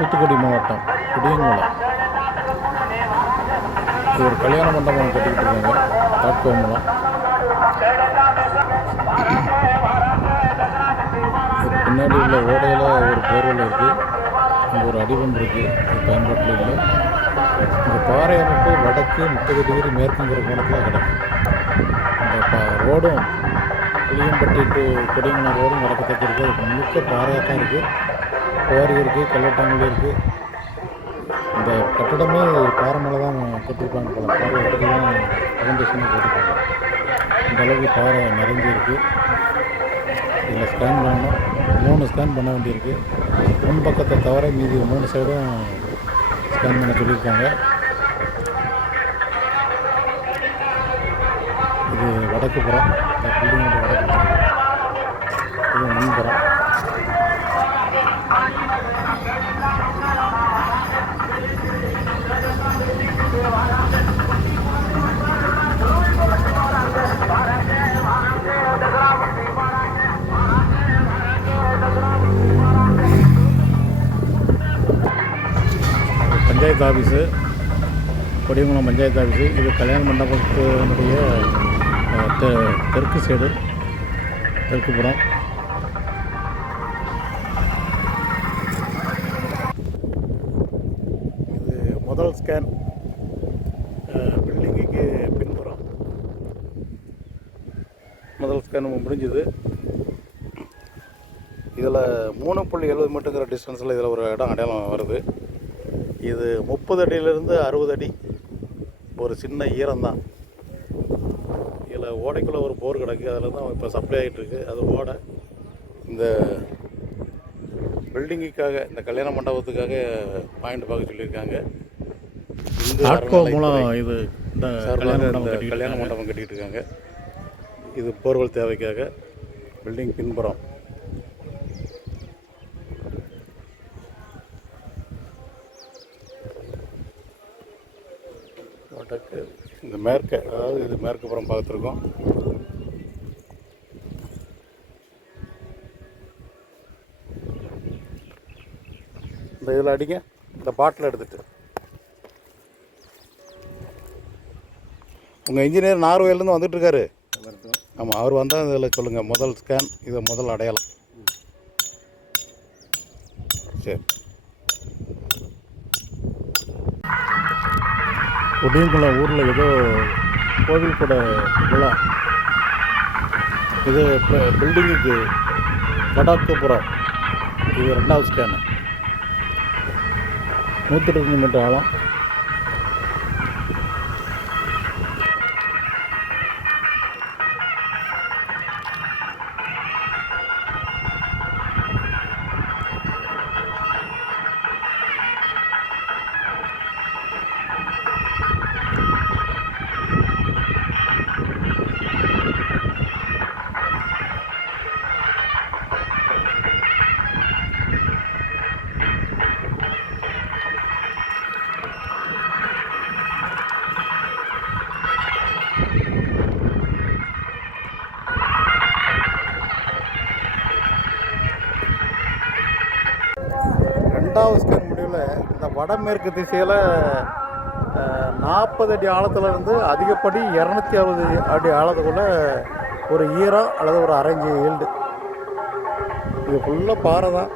தூத்துக்குடி மாவட்டம் குடியங்குளம். இது ஒரு கல்யாண மண்டபம் கட்டிக்கிட்டு இருக்காங்க தாக்கோ மூலம். பின்னாடி உள்ள ஓடையில் ஒரு போர்வெல் இருக்குது அங்கே ஒரு அடிபம் இருக்குது இது பயன்பாட்டில் இல்லை. இந்த பாறை அமைப்பு வடக்கு முப்பது டிகிரி மேற்குங்கிற கோணத்தில் கிடக்கும் இந்த ரோடும் புளியம்பட்டி டு கொடியங்குளம் ரோடும் வடக்கு தக்கிருக்கு அது முழுக்க பாறையாக தான் இருக்குது குவாரி இருக்குது கல்லட்டாங்கல் இருக்குது இந்த கட்டடமே பாறைமலை மேலே தான் கட்டியிருப்பாங்க பல. பாறை எடுத்து தான் போட்டிருப்பாங்க இந்த அளவுக்கு பாறை நிறைஞ்சிருக்கு இதில் ஸ்கேன் பண்ணணும். மூணு ஸ்கேன் பண்ண வேண்டியிருக்கு. முன் பக்கத்தை தவிர மீதி மூணு சைடும் ஸ்கேன் பண்ண சொல்லியிருக்காங்க. இது வடக்கு புறம். இந்த பில்டிங்கோட வடக்கு புறம். இது முன்புறம் பஞ்சாயத்து ஆஃபீஸு கொடியங்குளம் பஞ்சாயத்து ஆஃபீஸு. இது கல்யாண மண்டபத்தினுடைய தெற்கு சைடு தெற்கு புறம். முதல் ஸ்கேன் பில்டிங்குக்கு பின்புறம். முதல் ஸ்கேன் முடிஞ்சுது. இதில் மூணு புள்ளி எழுபது மீட்டருங்கிற டிஸ்டன்ஸில் இதில் ஒரு இடம் அடையாளம் வருது. இது முப்பது அடியிலிருந்து அறுபது அடி ஒரு சின்ன ஈரம்தான் இதில் ஓடைக்குள்ளே ஒரு போர் கிடக்கு அதில் தான் இப்போ சப்ளை ஆகிட்டு இருக்கு. அது ஓடை இந்த பில்டிங்குக்காக இந்த கல்யாண மண்டபத்துக்காக பாயிண்ட் பார்க்க சொல்லியிருக்காங்க. ஆட்கோ மூலம் இது இந்த கல்யாண மண்டபம் கட்டிகிட்டு இருக்காங்க. இது போர்வல் தேவைக்காக பில்டிங் பின்புறம். வடக்கு இந்த மேற்கு அதாவது இது மேற்கு புறம் பார்த்துருக்கோம். இந்த இதில் அடிங்க. இந்த பாட்டில் எடுத்துட்டு. உங்கள் இன்ஜினியர் நார்வேலேருந்து வந்துட்டுருக்காரு. ஆமாம் அவர் வந்தால் இதில் சொல்லுங்கள் முதல் ஸ்கேன் இதை முதல் அடையாளம். சரி. ஒடியங்குளம் ஊரில் ஏதோ கோவில் கூட விழா. இது பில்டிங்குக்கு வடாக்குப்புறம் இது ரெண்டாவது ஸ்கேனு நூற்றி இருபத்தஞ்சு மீட்டர் ஆழம். வடமேற்கு திசையில் நாற்பது அடி ஆழத்துலேருந்து அதிகப்படி இரநூத்தி அறுபது அடி ஆழத்துக்குள்ள ஒரு ஈரம் அல்லது ஒரு அரைஞ்சி ஈல்டு. இது ஃபுல்லாக பாறை தான்.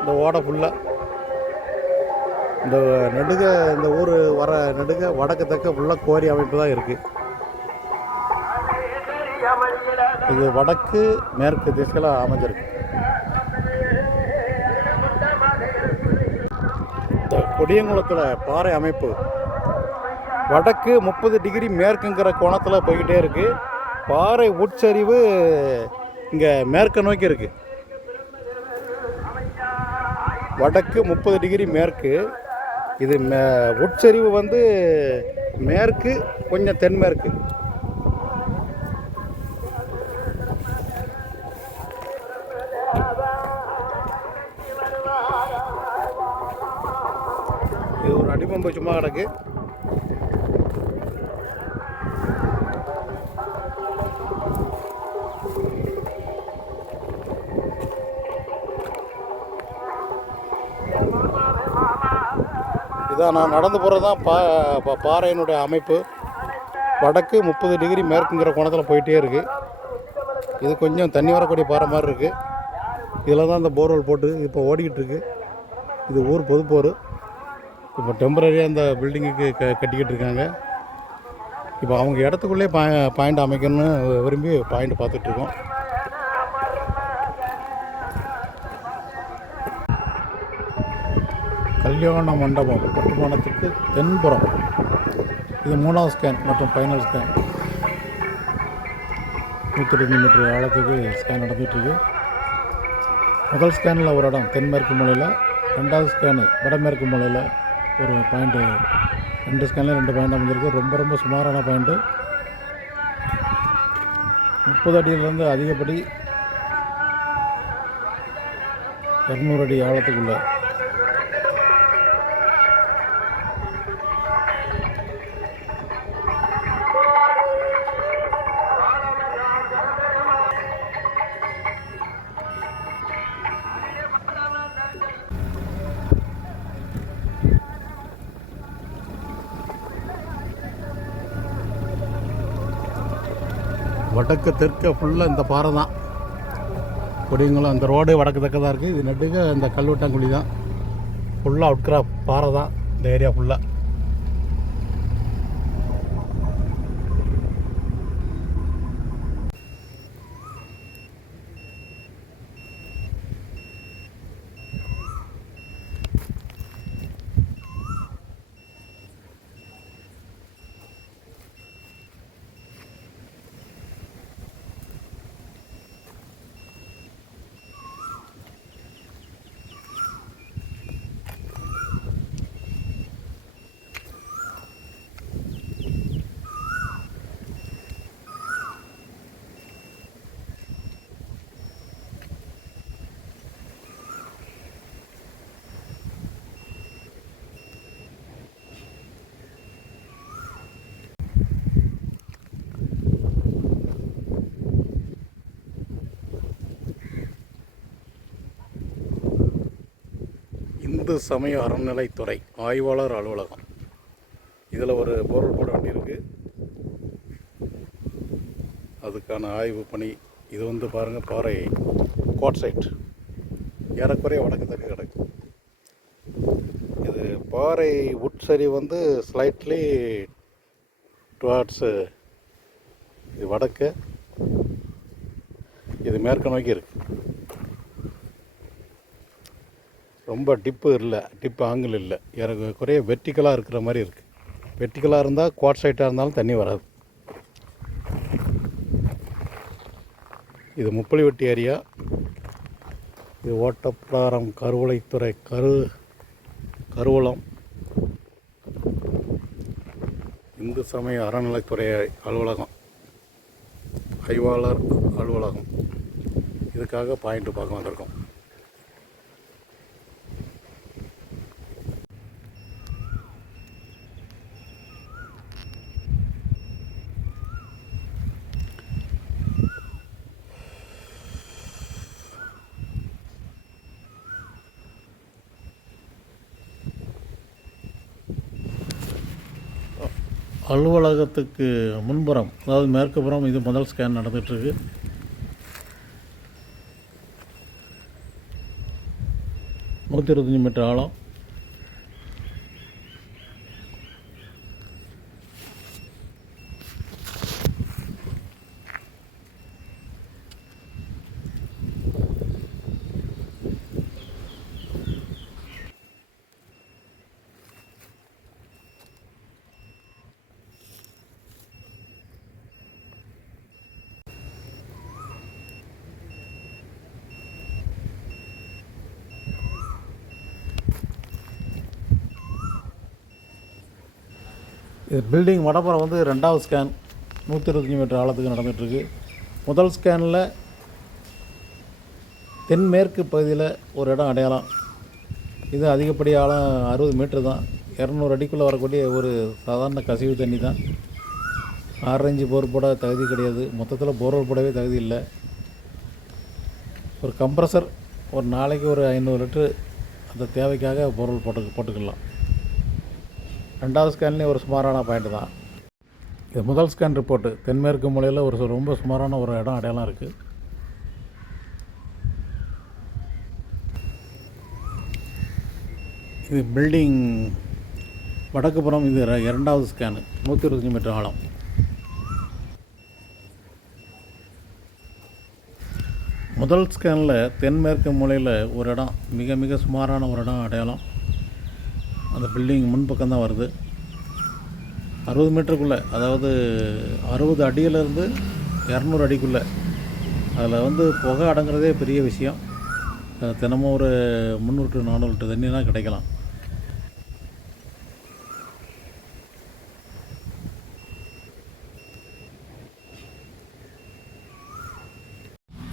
இந்த ஓடை ஃபுல்லாக இந்த நெடுக இந்த ஊர் வர நெடுக வடக்கு தெற்க ஃபுல்லாக கோரி அமைப்பு தான் இருக்குது இது வடக்கு மேற்கு திசையில் அமைஞ்சிருக்கு. கொடியங்குளத்தில் பாறை அமைப்பு. வடக்கு முப்பது டிகிரி மேற்குங்கிற கோணத்தில் போய்கிட்டே இருக்குது பாறை உட்சரிவு இங்கே மேற்க நோக்கி இருக்குது வடக்கு முப்பது டிகிரி மேற்கு. இது மே உட்சரிவு வந்து மேற்கு கொஞ்சம் தென்மேற்கு. கொம்பு சும்மா கிடக்கு. இதான் நான் நடந்து போகிறது தான் பா பா- பாறையினுடைய அமைப்பு. வடக்கு முப்பது டிகிரி மேற்குங்கிற கோணத்தில் போயிட்டே இருக்குது இது கொஞ்சம் தண்ணி வரக்கூடிய பாறை மாதிரி இருக்குது இதில் தான் இந்த போர்வெல் போட்டு இப்போ ஓடிக்கிட்டு இருக்கு. இது ஊர் பொதுப்போர். இப்போ டெம்பரரியாக இந்த பில்டிங்குக்கு க கட்டிக்கிட்டு இருக்காங்க. இப்போ அவங்க இடத்துக்குள்ளே பாய் பாயிண்ட் அமைக்கணும்னு விரும்பி பாயிண்ட் பார்த்துட்ருக்கோம் கல்யாண மண்டபம் கட்டுமானத்துக்கு தென்புறம். இது மூணாவது ஸ்கேன் மற்றும் ஃபைனல் ஸ்கேன் நூற்றி ரெண்டு மீட்டர் ஆழத்துக்கு ஸ்கேன் நடந்துகிட்ருக்கு முதல் ஸ்கேனில் ஒரு இடம் தென்மேற்கு மூலையில். ரெண்டாவது ஸ்கேனு வடமேற்கு மூலையில். ஒரு பாயிண்ட்டு ரெண்டு ஸ்கேனில் ரெண்டு பாயிண்ட் அமைஞ்சிருக்கு. ரொம்ப ரொம்ப சுமாரான பாயிண்ட்டு முப்பது அடியிலேருந்து அதிகப்படி இரநூறு அடி ஆழத்துக்குள்ளே. வடக்கு தெற்க ஃபுல்லாக இந்த பாறை தான். கொடியங்குளம் அந்த ரோடு வடக்கு தெற்க தான் இருக்குது இது நெடுக இந்த கல்வெட்டாங்குழி தான். ஃபுல்லாக அவுட்கிராப் பாறை தான். இந்த ஏரியா ஃபுல்லாக இந்து சமய அறநிலைத்துறை ஆய்வாளர் அலுவலகம். இதில் ஒரு பொருள் போட வேண்டியிருக்கு அதுக்கான ஆய்வு பணி இது வந்து பாருங்கள் பாறை கோட் சைட் ஏறக்குறைய வடக்கு தெற்கு கிடக்கு. இது பாறை உட்சரி வந்து ஸ்லைட்லி டுவார்ட்ஸு இது வடக்கு. இது மேற்கு நோக்கி இருக்குது ரொம்ப டிப்பு இல்லை டிப்பு ஆங்கிள் இல்லை. எனக்கு குறைய வெர்டிக்கலாக இருக்கிற மாதிரி இருக்குது வெர்டிக்கலாக இருந்தால் குவாட் சைட்டாக இருந்தாலும் தண்ணி வராது. இது முப்பளிவெட்டி ஏரியா. இது ஓட்டப்பிடாரம் கருவளைத்துறை கரு கருவளம். இந்து சமய அறநிலைத்துறை அலுவலகம். ஆய்வாளர் அலுவலகம். இதுக்காக பாயிண்ட் பார்க்க வந்திருக்கோம். அலுவலகத்துக்கு முன்புறம் அதாவது மேற்கு புறம் இது முதல் ஸ்கேன் நடந்துகிட்ருக்கு நூற்றி இருபத்தஞ்சி மீட்டர் ஆழம். இது பில்டிங் வடப்புறம் வந்து ரெண்டாவது ஸ்கேன் நூற்றி இருபத்தஞ்சி மீட்டர் ஆழத்துக்கு நடந்துகிட்ருக்கு முதல் ஸ்கேனில் தென்மேற்கு பகுதியில் ஒரு இடம் அடையாளம். இது அதிகப்படி ஆழம் அறுபது மீட்ரு தான். இரநூறு அடிக்குள்ளே வரக்கூடிய ஒரு சாதாரண கசிவு தண்ணி தான். ஆரஞ்சு போர் போட தகுதி கிடையாது. மொத்தத்தில் போர்வெல் போடவே தகுதி இல்லை. ஒரு கம்ப்ரஸர் ஒரு நாளைக்கு ஒரு ஐநூறு லிட்ரு அந்த தேவைக்காக போர்வெல் போட்டு போட்டுக்கலாம். ரெண்டாவது ஸ்கேன்லேயும் ஒரு சுமாரான பாயிண்ட் தான். இது முதல் ஸ்கேன் ரிப்போர்ட்டு தென்மேற்கு மூலையில் ஒரு ரொம்ப சுமாரான ஒரு இடம் அடையாளம் இருக்குது இது பில்டிங் வடக்கு புறம் இது இரண்டாவது ஸ்கேனு நூற்றி இருபத்தஞ்சி மீட்டர் ஆழம். முதல் ஸ்கேனில் தென்மேற்கு மூலையில் ஒரு இடம் மிக மிக சுமாரான ஒரு இடம் அடையாளம். அந்த பில்டிங் முன்பக்கம் தான் வருது. அறுபது மீட்டருக்குள்ளே அதாவது அறுபது அடியிலேருந்து இரநூறு அடிக்குள்ளே. அதில் வந்து புகை அடங்குறதே பெரிய விஷயம். தினமும் ஒரு முந்நூறு டு நானூறு லிட்டர் தண்ணி தான் கிடைக்கலாம்.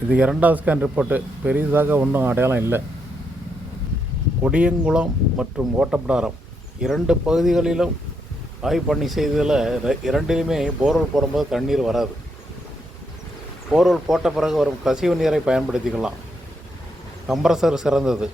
இது இரண்டாவது ஸ்கேன் ரிப்போர்ட்டு பெரியதாக ஒன்றும் அடையாளம் இல்லை. கொடியங்குளம் மற்றும் ஓட்டப்பிடாரம் இரண்டு பகுதிகளிலும் ஆய்வு பண்ணி செய்ததில் ரெ- இரண்டிலுமே போர்வெல் போடும்போது தண்ணீர் வராது. போர்வெல் போட்ட பிறகு வரும் கசிவு நீரை பயன்படுத்திக்கலாம். கம்ப்ரஸர் சிறந்தது.